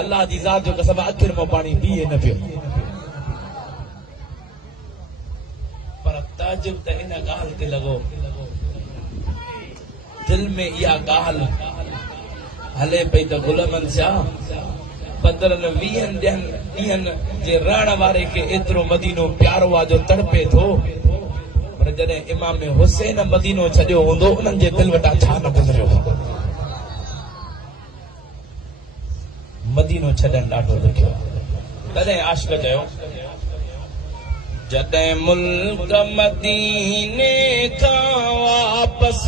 अल्लाह दी ज़ात जो कसम अखिर में पानी पिए न पियो पर ताजुब त इन ॻाल्हि ते लॻो दिल में इहा ॻाल्हि हले पई त गुलमन शाह 15-20 ॾींहंनि जे रहण वारे खे एतिरो मदीनो प्यारो आहे जो तड़पे थो पर जॾहिं इमाम हुसैन मदीनो छॾियो हूंदो उन्हनि जे दिल वटां छा न गुज़रियो हूंदो मदीनो छॾण ॾाढो ॾुखियो तॾहिं आशिक़ चयो जॾहिं मुल्क मदीने खां वापस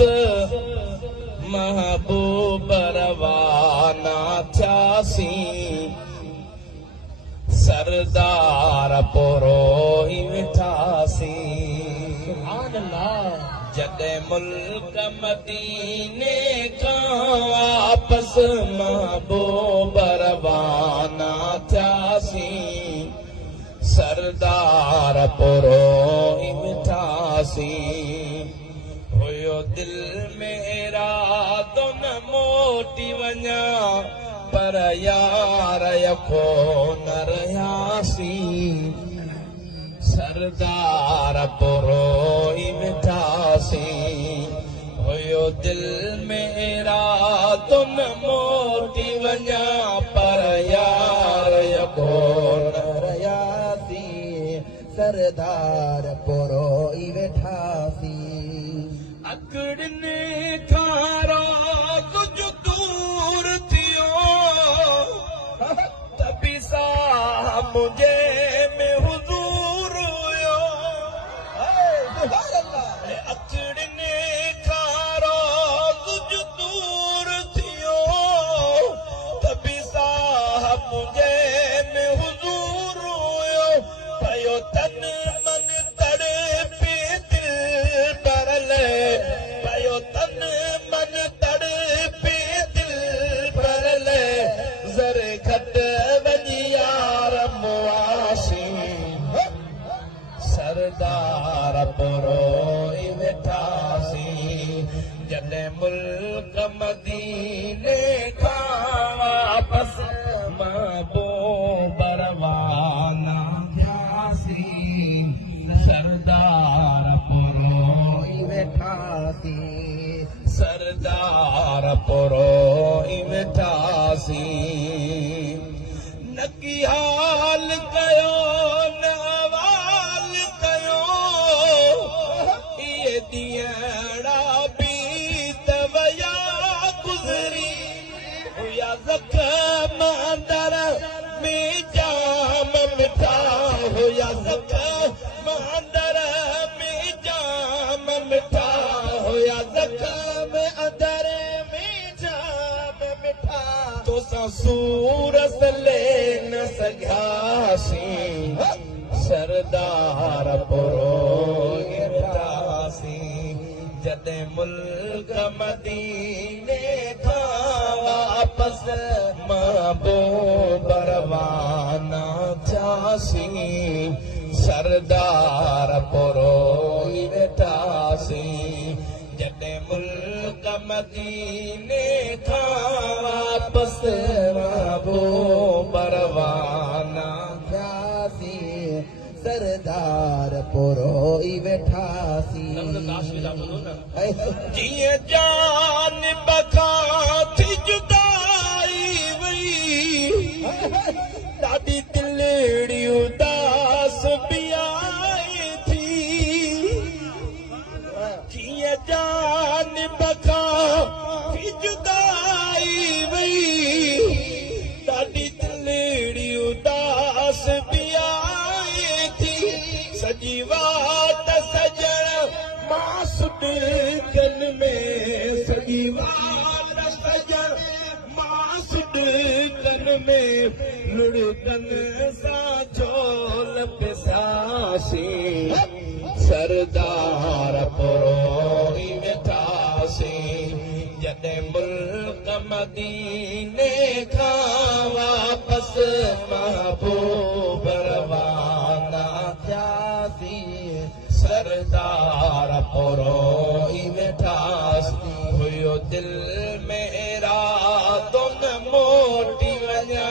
महबूब रवाना थियासीं सरदार पोरो ई वेठासीं जॾहिं मुल्क मदीने खां वापस महबूब रवाना थियासीं सरदार पोरो ई वेठासीं हुयो दिल में इरादो न मोटी वञा पर यार यको न रहियासीं सरदार पोरो ई वेठासीं हुयो दिल में इरादो न मोटी वञा पर यार यको न रहियासीं सरदार पोरो ई वेठासीं अकड़ने खारो कुछ दूर थियो तभी सा मुझे में हुजूर हुयो अकड़ने खारो कुछ दूर थियो तभी सा मुझे में हुजूर हुयो पयो तन मन तड़पे दिल परले पयो तन मन तड़पे दिल परले ज़रे घट वञी यार मुआसी सरदार पोरो ई वेठासीं जॾहिं मुल्क मदीने खां वापस महबूब रवाना थियासीं सरदार पोरो ई वेठासीं सरदार पोरो ई वेठासीं न की हाल कयो न अवाल कयो इहे ॾींहड़ा बि त वया गुज़री हुया ज़ख़्म अंदर में जाम मिठा हुया ज़ख़्म अंदर में जाम मिठा हुया ज़ख़्म अंदर में जाम मिठा तोसां सूरत ले न सघियासीं सरदार पोरो ई वेठासीं जॾहिं मुल्क मदीने खां वापस महबूब रवाना थियासीं सरदार पोरो ई वेठासीं जॾहिं मुल्क मदीने खां वापस महबूब रवाना थियासीं सरदार पोरो ई वेठासीं जीअं जान बखां थी जुदाई वई ॾाढी दिलड़ी उदास बि आई थी जीअं जान बखां थी जुदाई वई ॾाढी दिलड़ी उदास बि आई थी सॼी वाट सजण मां सुॾकन में सॼी वाट सजण मां सुॾकन में लुड़कन सां झोल पिसासीं सरदार पोरो ई वेठासीं जॾहिं मुल्क मदीने खां वापस महबूब रवाना थियासीं सरदार पोरो ई वेठासीं हुयो दिल में इरादो न मोटी वञा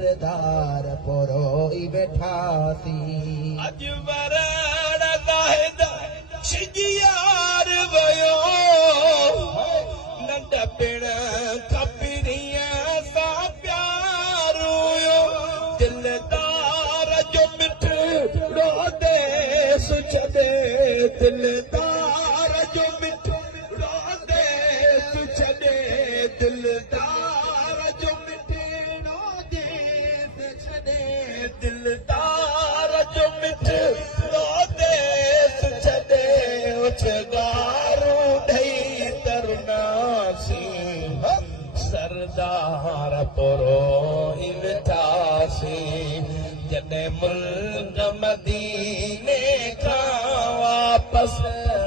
सरदार पोरोई बैठासी अज वरण ज़ाहिद शिजियार वयो नंढ पिण खपरीअ सां प्यार हुयो दिलदार जो मिठड़ो देस छॾे दिलदार जो मिठड़ो देस छॾे दिलदार जो मिठड़ो देस छॾे दिलदार जो मिठड़ो देस छॾे उछगारू ॾेई तरुनासी सरदार पोरोई वेठासी जॾहिं मुल्क मदीने खां वापस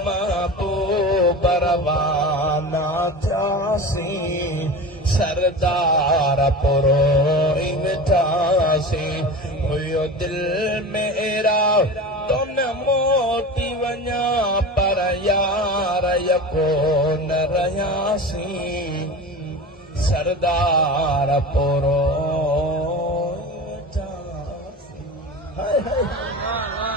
महबूब रवाना थियासी सरदार पोरोई वेठासी हुयो दिल में एरा तो न मोटी वञा पर यार यको न रहियासी सरदार पोरोई वेठासी हाय हाय